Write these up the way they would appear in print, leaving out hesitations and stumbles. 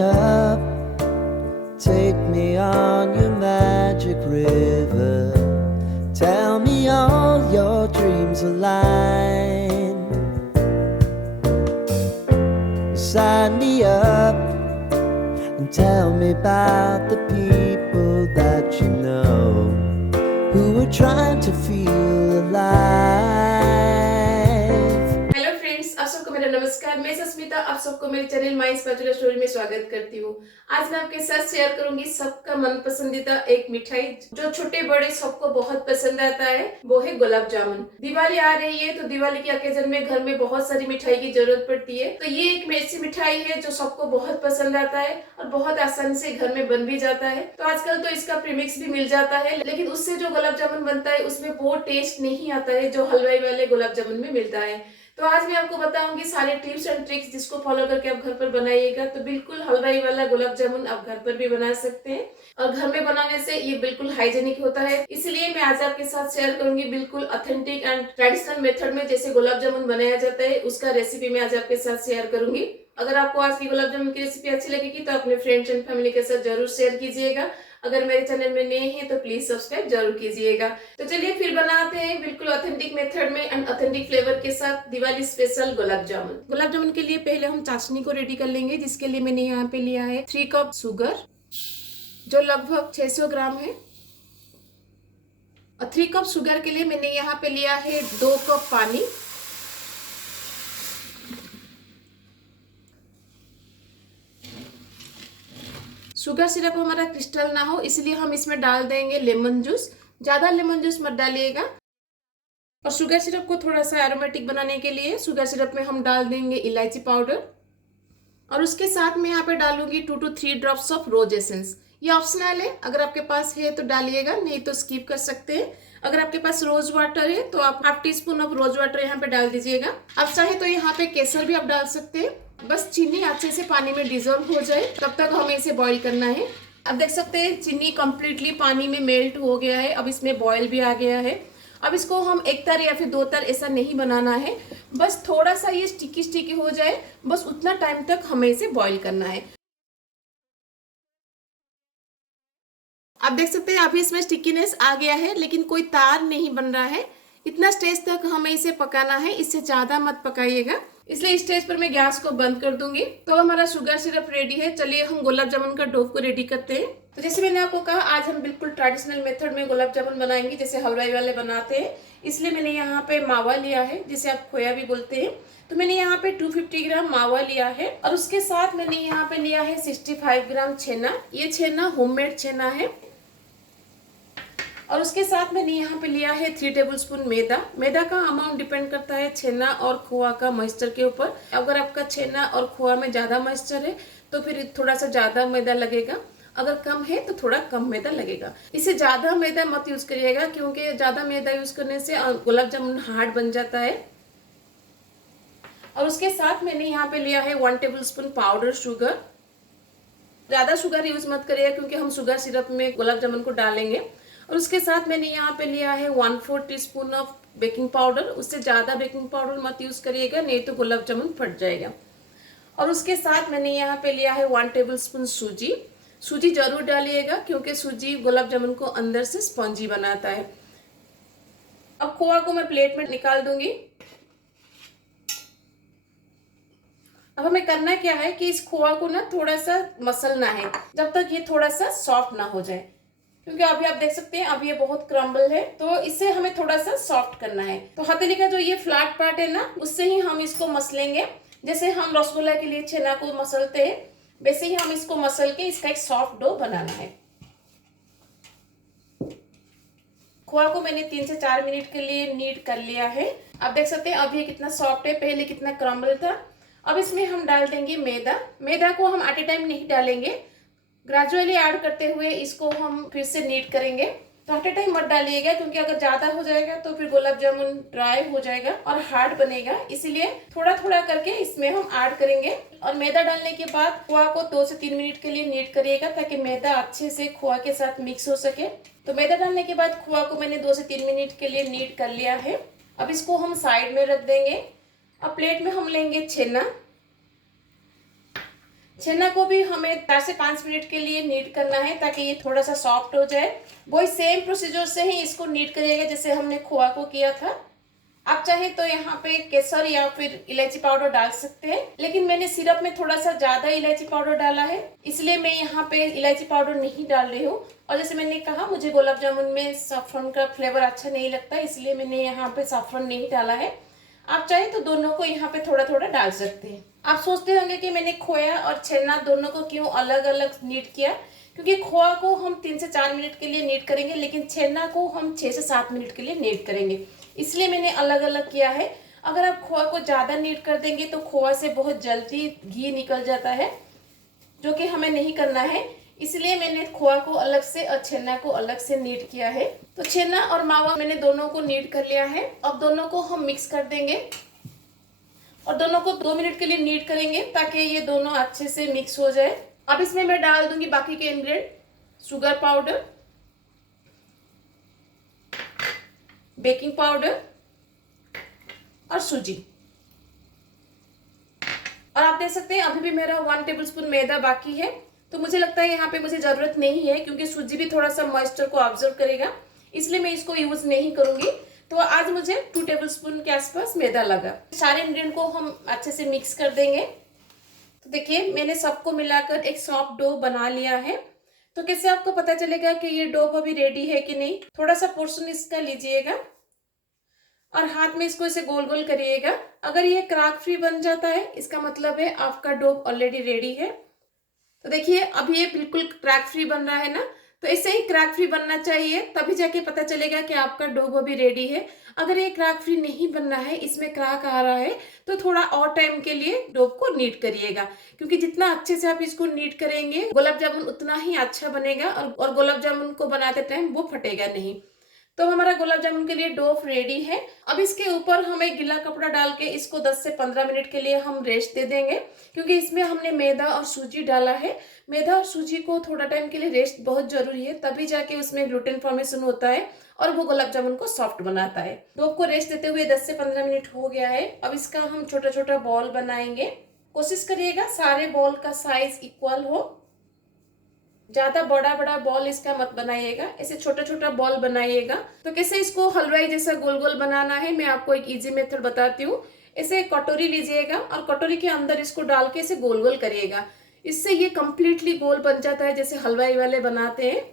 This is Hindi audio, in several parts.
up, take me on your magic river. Tell me all your dreams align. Sign me up and tell me about the people that you know who are trying to feel alive. Hello friends, आप सबको मेरा नमस्कार। मैं सस्मिता आप सबको मेरे चैनल माई स्पैचुला स्टोरी में स्वागत करती हूँ। आज मैं आपके साथ शेयर करूंगी सबका मन पसंदीदा एक मिठाई जो छोटे बड़े सबको बहुत पसंद आता है, वो है गुलाब जामुन। दिवाली आ रही है तो दिवाली के ओकेजन में घर में बहुत सारी मिठाई की जरूरत पड़ती है, तो ये एक ऐसी मिठाई है जो सबको बहुत पसंद आता है और बहुत आसानी से घर में बन भी जाता है। तो आजकल तो इसका प्रीमिक्स भी मिल जाता है, लेकिन उससे जो गुलाब जामुन बनता है उसमें वो टेस्ट नहीं आता है जो हलवाई वाले गुलाब जामुन में मिलता है। तो आज मैं आपको बताऊंगी सारे टिप्स एंड ट्रिक्स जिसको फॉलो करके आप घर पर बनाइएगा तो बिल्कुल हलवाई वाला गुलाब जामुन आप घर पर भी बना सकते हैं। और घर में बनाने से ये बिल्कुल हाइजेनिक होता है, इसलिए मैं आज आपके साथ शेयर करूंगी बिल्कुल ऑथेंटिक एंड ट्रेडिशनल मेथड में जैसे गुलाब जामुन बनाया जाता है उसका रेसिपी मैं आज आपके साथ शेयर करूंगी। अगर आपको आज की गुलाब जामुन की रेसिपी अच्छी लगेगी तो अपने फ्रेंड्स एंड फैमिली के साथ जरूर शेयर कीजिएगा। अगर मेरे चैनल में नए हैं तो प्लीज सब्सक्राइब जरूर कीजिएगा। तो चलिए फिर बनाते हैं बिल्कुल ऑथेंटिक मेथड में एंड ऑथेंटिक फ्लेवर के साथ दिवाली स्पेशल गुलाब जामुन। गुलाब जामुन के लिए पहले हम चाशनी को रेडी कर लेंगे, जिसके लिए मैंने यहाँ पे लिया है 3 कप शुगर जो लगभग 600 ग्राम है। और 3 कप शुगर के लिए मैंने यहाँ पे लिया है 2 कप पानी। शुगर सिरप हमारा क्रिस्टल ना हो इसलिए हम इसमें डाल देंगे लेमन जूस। ज्यादा लेमन जूस मत डालिएगा। और शुगर सिरप को थोड़ा सा एरोमेटिक बनाने के लिए शुगर सिरप में हम डाल देंगे इलायची पाउडर। और उसके साथ में यहाँ पे डालूंगी 2 to 3 drops of rose essence. ये ऑप्शनल है, अगर आपके पास है तो डालिएगा, नहीं तो स्किप कर सकते हैं। अगर आपके पास रोज वाटर है तो आप half teaspoon of rose water यहाँ पे डाल दीजिएगा। आप चाहे तो यहाँ पे केसर भी आप डाल सकते हैं। बस चीनी अच्छे से पानी में डिजोल्व हो जाए तब तक हमें इसे बॉईल करना है। अब देख सकते हैं चीनी कंप्लीटली पानी में मेल्ट हो गया है, अब इसमें बॉयल भी आ गया है। अब इसको हम एक तर या फिर 2 तर ऐसा नहीं बनाना है, बस थोड़ा सा ये स्टिकी स्टिकी हो जाए, बस उतना टाइम तक हमें इसे बॉईल करना है। आप देख सकते हैं अभी इसमें स्टिकीनेस आ गया है लेकिन कोई तार नहीं बन रहा है। इतना स्टेज तक हमें इसे पकाना है, इससे ज्यादा मत पकाइएगा। इसलिए इस स्टेज पर मैं गैस को बंद कर दूंगी। तो हमारा शुगर सिरप रेडी है, चलिए हम गुलाब जामुन का डो को रेडी करते हैं। तो जैसे मैंने आपको कहा आज हम बिल्कुल ट्रेडिशनल मेथड में गुलाब जामुन बनाएंगे जैसे हलवाई वाले बनाते हैं। इसलिए मैंने यहाँ पे मावा लिया है जिसे आप खोया भी बोलते हैं। तो मैंने यहाँ पे 250 ग्राम मावा लिया है और उसके साथ मैंने यहाँ पे लिया है 65 ग्राम छेना। ये छेना होममेड छेना है। और उसके साथ मैंने यहाँ पे लिया है 3 टेबलस्पून मैदा। मैदा का अमाउंट डिपेंड करता है छेना और खोआ का मॉइस्चर के ऊपर। अगर आपका छेना और खोआ में ज्यादा मॉइस्चर है तो फिर थोड़ा सा ज्यादा मैदा लगेगा, अगर कम है तो थोड़ा कम मैदा लगेगा। इसे ज्यादा मैदा मत यूज करिएगा क्योंकि ज्यादा मैदा यूज करने से गुलाब जामुन हार्ड बन जाता है। और उसके साथ मैंने यहाँ पे लिया है 1 टेबलस्पून पाउडर शुगर। ज्यादा शुगर यूज मत करिएगा क्योंकि हम शुगर सिरप में गुलाब जामुन को डालेंगे। और उसके साथ मैंने यहाँ पे लिया है 1/4 टीस्पून ऑफ बेकिंग पाउडर। उससे ज्यादा बेकिंग पाउडर मत यूज करिएगा, नहीं तो गुलाब जामुन फट जाएगा। और उसके साथ मैंने यहाँ पे लिया है 1 टेबलस्पून सूजी। सूजी जरूर डालिएगा क्योंकि सूजी गुलाब जामुन को अंदर से स्पंजी बनाता है। अब खोआ को मैं प्लेट में निकाल दूंगी। अब हमें करना क्या है कि इस खोआ को ना थोड़ा सा मसलना है जब तक ये थोड़ा सा सॉफ्ट ना हो जाए, क्योंकि अभी आप देख सकते हैं अब ये बहुत क्रम्बल है, तो इसे हमें थोड़ा सा सॉफ्ट करना है। तो हथेली का जो ये फ्लैट पार्ट है ना उससे ही हम इसको मसलेंगे। जैसे हम रसगुल्ला के लिए छेना को मसलते हैं वैसे ही हम इसको मसल के इसका एक सॉफ्ट डो बनाना है। खोआ को मैंने 3 से 4 मिनट के लिए नीड कर लिया है। आप देख सकते हैं अब ये कितना सॉफ्ट है, पहले कितना क्रम्बल था। अब इसमें हम डाल देंगे मैदा। मैदा को हम एट ए टाइम नहीं डालेंगे, ग्रेजुअली ऐड करते हुए इसको हम फिर से नीट करेंगे। तो एट ए टाइम मत डालिएगा क्योंकि अगर ज्यादा हो जाएगा तो फिर गुलाब जामुन ड्राई हो जाएगा और हार्ड बनेगा, इसलिए थोड़ा थोड़ा करके इसमें हम ऐड करेंगे। और मैदा डालने के बाद खोआ को 2 से 3 मिनट के लिए नीट करिएगा ताकि मैदा अच्छे से खोआ के साथ मिक्स हो सके। तो मैदा डालने के बाद खोआ को मैंने 2 से 3 मिनट के लिए नीट कर लिया है। अब इसको हम साइड में रख देंगे। अब प्लेट में हम लेंगे छेना। छेना को भी हमें 4 से 5 मिनट के लिए नीट करना है ताकि ये थोड़ा सा सॉफ्ट हो जाए। वही सेम प्रोसीजर से ही इसको नीट करिएगा जैसे हमने खोआ को किया था। आप चाहे तो यहाँ पे केसर या फिर इलायची पाउडर डाल सकते हैं, लेकिन मैंने सिरप में थोड़ा सा ज्यादा इलायची पाउडर डाला है, इसलिए मैं यहाँ पे इलायची पाउडर नहीं डाल रही हूँ। और जैसे मैंने कहा, मुझे गुलाब जामुन में सैफरन का फ्लेवर अच्छा नहीं लगता, इसलिए मैंने यहाँ पे सैफरन नहीं डाला है। आप चाहे तो दोनों को यहाँ पे थोड़ा थोड़ा डाल सकते हैं। आप सोचते होंगे कि मैंने खोया और छेना दोनों को क्यों अलग अलग नीट किया, क्योंकि खोआ को हम 3 से 4 मिनट के लिए नीट करेंगे, लेकिन छेना को हम 6 से 7 मिनट के लिए नीट करेंगे, इसलिए मैंने अलग अलग किया है। अगर आप खोआ को ज़्यादा नीट कर देंगे तो खोआ से बहुत जल्दी घी निकल जाता है, जो कि हमें नहीं करना है। इसलिए मैंने खोआ को अलग से और छेना को अलग से नीट किया है। तो छेना और मावा मैंने दोनों को नीट कर लिया है। अब दोनों को हम मिक्स कर देंगे और दोनों को 2 मिनट के लिए नीट करेंगे ताकि ये दोनों अच्छे से मिक्स हो जाए। अब इसमें मैं डाल दूंगी बाकी के ingredient, sugar powder, baking powder और सूजी। और आप देख सकते हैं अभी भी मेरा 1 टेबलस्पून मैदा बाकी है, तो मुझे लगता है यहाँ पे मुझे जरूरत नहीं है, क्योंकि सूजी भी थोड़ा सा मॉइस्चर को ऑब्जर्व करेगा, इसलिए मैं इसको यूज नहीं करूंगी। तो आज मुझे 2 टेबलस्पून के आसपास मैदा लगा। सारे इंग्रेडिएंट को हम अच्छे से मिक्स कर देंगे। तो देखिए, मैंने सबको मिलाकर एक सॉफ्ट डो बना लिया है। तो कैसे आपको पता चलेगा कि ये डो अभी रेडी है कि नहीं? थोड़ा सा पोर्शन इसका लीजिएगा और हाथ में इसको ऐसे गोल गोल करिएगा। अगर ये क्रैक फ्री बन जाता है, इसका मतलब है आपका डो ऑलरेडी रेडी है। तो देखिए, अब ये बिल्कुल क्रैक फ्री बन रहा है ना, तो ऐसे ही क्रैक फ्री बनना चाहिए, तभी जाके पता चलेगा कि आपका डो अभी रेडी है। अगर ये क्रैक फ्री नहीं बनना है, इसमें क्रैक आ रहा है, तो थोड़ा और टाइम के लिए डो को नीट करिएगा, क्योंकि जितना अच्छे से आप इसको नीट करेंगे गुलाब जामुन उतना ही अच्छा बनेगा और गुलाब जामुन को बनाते टाइम वो फटेगा नहीं। तो हमारा गुलाब जामुन के लिए डो रेडी है। अब इसके ऊपर हम एक गीला कपड़ा डाल के इसको 10 से 15 मिनट के लिए हम रेस्ट दे देंगे, क्योंकि इसमें हमने मैदा और सूजी डाला है। मैदा और सूजी को थोड़ा टाइम के लिए रेस्ट बहुत जरूरी है, तभी जाके उसमें ग्लूटेन फॉर्मेशन होता है और वो गुलाब जामुन को सॉफ्ट बनाता है। डो को रेस्ट देते हुए 10 से 15 मिनट हो गया है। अब इसका हम छोटा छोटा बॉल बनाएंगे। कोशिश करिएगा सारे बॉल का साइज इक्वल हो, ज्यादा बड़ा बड़ा बॉल इसका मत बनाइएगा, ऐसे छोटा छोटा बॉल बनाइएगा। तो कैसे इसको हलवाई जैसा गोल गोल बनाना है, मैं आपको एक इजी मेथड बताती हूँ। ऐसे कटोरी लीजिएगा और कटोरी के अंदर इसको डाल के इसे गोल गोल करिएगा। इससे ये कंप्लीटली गोल बन जाता है, जैसे हलवाई वाले बनाते हैं।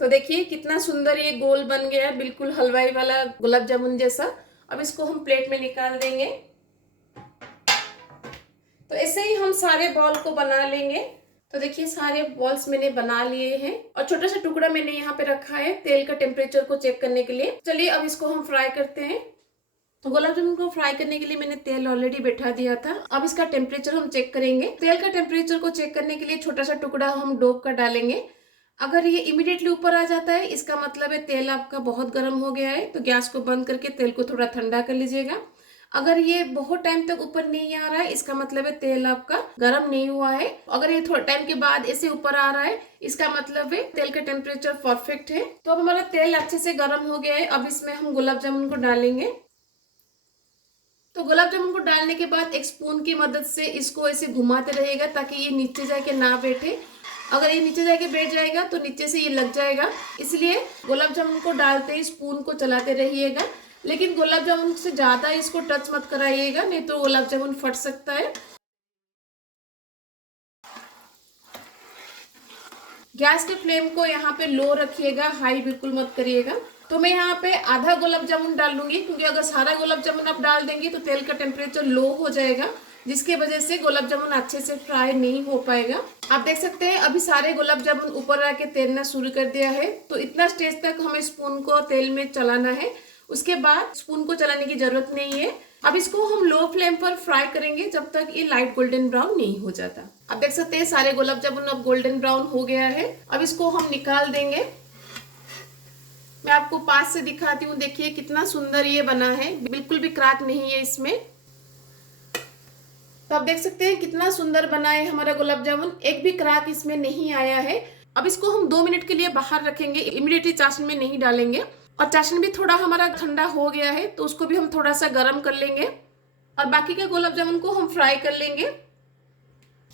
तो देखिए कितना सुंदर ये गोल बन गया है, बिल्कुल हलवाई वाला गुलाब जामुन जैसा। अब इसको हम प्लेट में निकाल देंगे। तो ऐसे ही हम सारे बॉल को बना लेंगे। तो देखिए, सारे बॉल्स मैंने बना लिए हैं और छोटा सा टुकड़ा मैंने यहाँ पे रखा है तेल का टेम्परेचर को चेक करने के लिए। चलिए अब इसको हम फ्राई करते हैं। तो गुलाब जामुन को फ्राई करने के लिए मैंने तेल ऑलरेडी बैठा दिया था। अब इसका टेम्परेचर हम चेक करेंगे। तेल का टेम्परेचर को चेक करने के लिए छोटा सा टुकड़ा हम डोब का डालेंगे। अगर ये इमीडिएटली ऊपर आ जाता है, इसका मतलब है तेल आपका बहुत गर्म हो गया है। तो गैस को बंद करके तेल को थोड़ा ठंडा कर लीजिएगा। अगर ये बहुत टाइम तक ऊपर नहीं आ रहा है, इसका मतलब है तेल आपका गर्म नहीं हुआ है। अगर ये थोड़ा टाइम के बाद ऐसे ऊपर आ रहा है, इसका मतलब है तेल का टेम्परेचर परफेक्ट है। तो अब हमारा तेल अच्छे से गर्म हो गया है। अब इसमें हम गुलाब जामुन को डालेंगे। तो गुलाब जामुन को डालने के बाद एक स्पून की मदद से इसको ऐसे घुमाते रहिएगा ताकि ये नीचे जाके ना बैठे। अगर ये नीचे जाके बैठ जाएगा तो नीचे से ये लग जाएगा, इसलिए गुलाब जामुन को डालते ही स्पून को चलाते रहिएगा। लेकिन गुलाब जामुन से ज्यादा इसको टच मत कराइएगा, नहीं तो गुलाब जामुन फट सकता है। गैस के फ्लेम को यहाँ पे लो रखिएगा, हाई बिल्कुल मत करिएगा। तो मैं यहाँ पे आधा गुलाब जामुन डाल लूंगी, क्योंकि अगर सारा गुलाब जामुन आप डाल देंगे तो तेल का टेम्परेचर लो हो जाएगा, जिसकी वजह से गुलाब जामुन अच्छे से फ्राई नहीं हो पाएगा। आप देख सकते हैं अभी सारे गुलाब जामुन ऊपर आके तैरना शुरू कर दिया है। तो इतना स्टेज तक हमें स्पून को तेल में चलाना है, उसके बाद स्पून को चलाने की जरूरत नहीं है। अब इसको हम लो फ्लेम पर फ्राई करेंगे जब तक ये लाइट गोल्डन ब्राउन नहीं हो जाता। अब देख सकते हैं सारे गुलाब जामुन अब गोल्डन ब्राउन हो गया है। अब इसको हम निकाल देंगे। मैं आपको पास से दिखाती हूँ, देखिए कितना सुंदर ये बना है, बिल्कुल भी क्रैक नहीं है इसमें। तो आप देख सकते हैं कितना सुंदर बना है हमारा गुलाब जामुन, एक भी क्रैक इसमें नहीं आया है। अब इसको हम 2 मिनट के लिए बाहर रखेंगे, इमीडिएटली चाशनी में नहीं डालेंगे। और चाशनी भी थोड़ा हमारा ठंडा हो गया है, तो उसको भी हम थोड़ा सा गर्म कर लेंगे और बाकी के गुलाब जामुन को हम फ्राई कर लेंगे।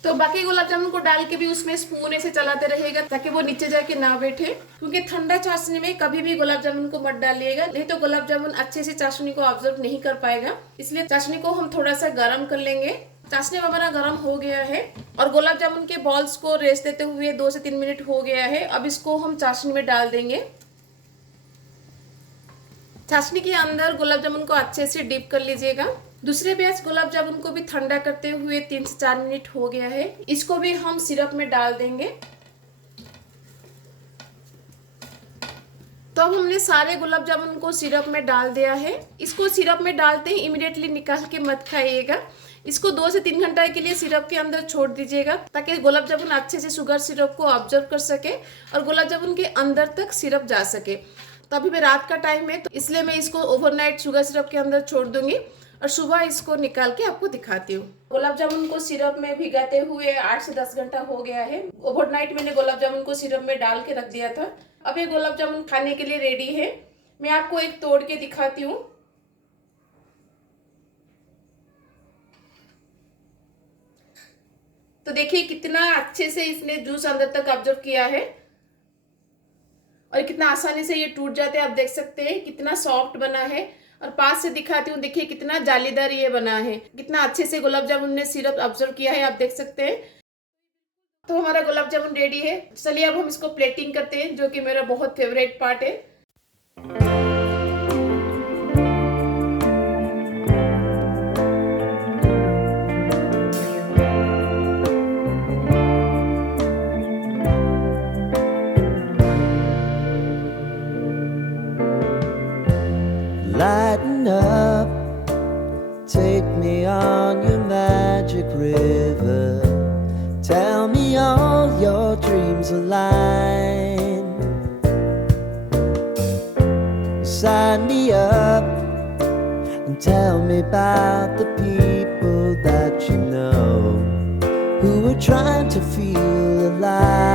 तो बाकी गुलाब जामुन को डाल के भी उसमें स्पून ऐसे चलाते रहेगा ताकि वो नीचे जाके ना बैठे, क्योंकि ठंडा चाशनी में कभी भी गुलाब जामुन को मत डालिएगा, नहीं तो गुलाब जामुन अच्छे से चाशनी को ऑब्जर्व नहीं कर पाएगा। इसलिए चाशनी को हम थोड़ा सा गर्म कर लेंगे। चाशनी हमारा गर्म हो गया है और गुलाब जामुन के बॉल्स को रेस्ट देते हुए 2 से 3 मिनट हो गया है। अब इसको हम चाशनी में डाल देंगे। चाशनी के अंदर गुलाब जामुन को अच्छे से डिप कर लीजिएगा। दूसरे बैच गुलाब जामुन को भी ठंडा करते हुए 3 से 4 मिनट हो गया है। इसको भी हम सिरप में डाल देंगे। तो अब हमने सारे गुलाब जामुन को सिरप में डाल दिया है। इसको सिरप में डालते ही इमीडिएटली निकाल के मत खाइएगा। इसको 2 से 3 घंटा के लिए सिरप के अंदर छोड़ दीजिएगा ताकि गुलाब जामुन अच्छे से शुगर सिरप को ऑब्जर्व कर सके और गुलाब जामुन के अंदर तक सिरप जा सके। तो अभी मैं रात का टाइम है तो इसलिए मैं इसको ओवरनाइट शुगर सिरप के अंदर छोड़ दूंगी और सुबह इसको निकाल के आपको दिखाती हूँ। गुलाब जामुन को सिरप में भिगाते हुए 8 से 10 घंटा हो गया है। ओवरनाइट मैंने गुलाब जामुन को सिरप में डाल के रख दिया था। अब ये गुलाब जामुन खाने के लिए रेडी है। मैं आपको एक तोड़ के दिखाती हूँ। तो देखिए कितना अच्छे से इसने जूस अंदर तक ऑब्जर्व किया है और कितना आसानी से ये टूट जाते हैं। आप देख सकते हैं कितना सॉफ्ट बना है। और पास से दिखाती हूँ, देखिए कितना जालीदार ये बना है, कितना अच्छे से गुलाब जामुन ने सिरप ऑब्जर्व किया है, आप देख सकते हैं। तो हमारा गुलाब जामुन रेडी है। चलिए अब हम इसको प्लेटिंग करते हैं, जो कि मेरा बहुत फेवरेट पार्ट है। Lighten up, take me on your magic river. Tell me all your dreams align. Sign me up and tell me about the people that you know who are trying to feel alive.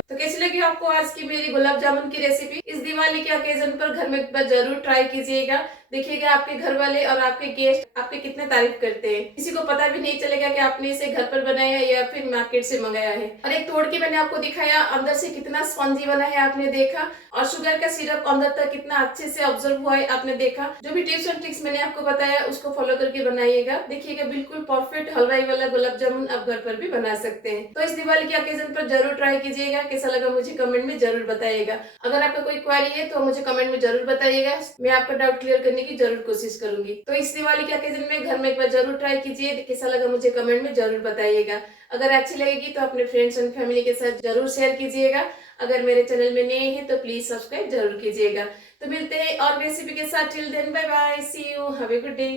तो कैसी लगी आपको आज की मेरी गुलाब जामुन की रेसिपी? इस दिवाली के ओकेजन पर घर में एक बार जरूर ट्राई कीजिएगा। देखिएगा आपके घर वाले और आपके गेस्ट आपके कितने तारीफ करते हैं। किसी को पता भी नहीं चलेगा कि आपने इसे घर पर बनाया है या फिर मार्केट से मंगाया है। और एक तोड़ के मैंने आपको दिखाया, अंदर से कितना स्पंजी बना है आपने देखा, और शुगर का सिरप अंदर तक कितना अच्छे से ऑब्जर्व हुआ है आपने देखा। जो भी टिप्स एंड ट्रिक्स मैंने आपको बताया उसको फॉलो करके बनाइएगा। देखिएगा बिल्कुल परफेक्ट हलवाई वाला गुलाब जामुन आप घर पर भी बना सकते हैं। तो इस दिवाली के ओकेजन पर जरूर ट्राई कीजिएगा। कैसा लगा मुझे कमेंट में जरूर बताइएगा। अगर आपका कोई क्वेरी है तो मुझे कमेंट में जरूर बताइएगा, मैं आपका डाउट क्लियर करने की जरूर कोशिश करूंगी। तो इस दिवाली के ओकेजन में घर में एक बार जरूर ट्राई कीजिए। कैसा लगा मुझे कमेंट में जरूर बताइएगा। अगर अच्छी लगेगी तो अपने फ्रेंड्स एंड फैमिली के साथ जरूर शेयर कीजिएगा। अगर मेरे चैनल में नए हैं तो प्लीज सब्सक्राइब जरूर कीजिएगा। तो मिलते हैं और रेसिपी के साथ। Till then bye bye, see you, have a good day.